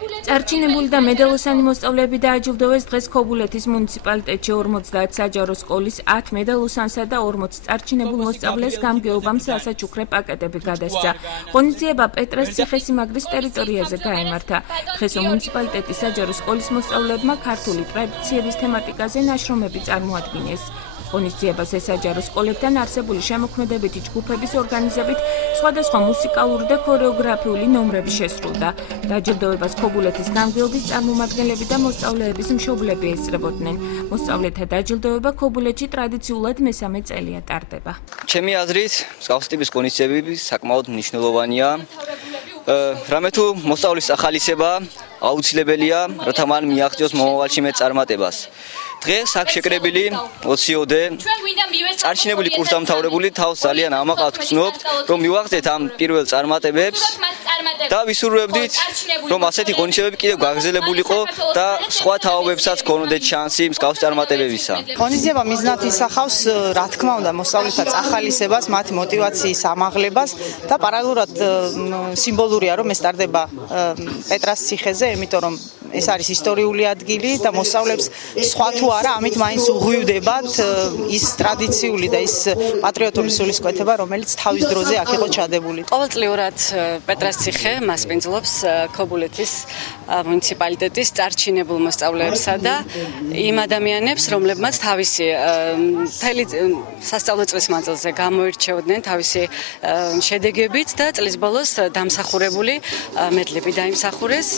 წარჩინებული და მედალოსანი მოსწავლეები დააჯილდოვეს დღეს ქობულეთის მუნიციპალიტეტში 50 საჯარო სკოლის 10 მედალოსანსა და 40 წარჩინებულ მოსწავლეს გამგეობამ სასაჩუქრე პაკეტები გადასცა. ღონისძიება პეტრეს ციხესიმაგრის ტერიტორიაზე გაიმართა. დღეს მუნიციპალიტეტის საჯარო სკოლის მოსწავლეებმა ქართული ტრადიციების თემატიკაზე ნაშრომები წარმოადგინეს. ღონისძიებას საჯარო სკოლებთან არსებული შემოქმედებითი ჯგუფების ორგანიზებით სხვადასხვა მუსიკალური და ქორეოგრაფიული ნომრები შესრულდა. დაჯილდოებას ქობულეთის გამგეობის წარმომადგენლები და მოსწავლეების მშობლები ესწრებოდნენ. მოსწავლეთა დაჯილდოება ქობულეთში ტრადიციულად მესამე წელია ტარდება. ჩემი აზრით, მსგავსი ტიპის ღონისძიებები საკმაოდ მნიშვნელოვანია. რამე თუ მოსწავლის ახალისება აუცილებელია, რათა მან მიაღწიოს მომავალში მეტ წარმატებას. დღეს აქ შეკრებილი 20-ოდე წარჩინებული კურსდამთავრებული თავს ძალიან ამაყად ვგრძნობთ, რომ მივაღწიეთ ამ პირველ წარმატებებს და ვისურვებდით, რომ ასეთი ღონისძიებები კიდევ გაგრძელებულიყო და სხვა თაობებსაც გქონოდეთ შანსი მსგავსი წარმატებებისა. ღონისძიება მიზნად ისახავს, რა თქმა უნდა, მოსწავლეთა წახალისებას, მათი мотиваციის ამაღლებას და პარალელურად სიმბოლურია, რომ ეს ტარდება პეტრას ციხეზე, იმიტომ რომ ეს არის ისტორიული ადგილი და მოსწავლეებს სხვა თუ არა, ამით მაინც უღვივდებათ ის ტრადიციული და ის პატრიოტული სულისკვეთება, რომელიც თავის დროზე აქ იყო ჩადებული. ყოველწლიურად პეტრას ციხე მასპინძლობს ქობულეთის მუნიციპალიტეტის წარჩინებულ მოსწავლეებსა და იმ ადამიანებს, რომლებმაც თავისი მთელი სასწავლო წლის მანძილზე გამოირჩეოდნენ თავისი შედეგებით და წლის ბოლოს დამსახურებული მედლები დაიმსახურეს.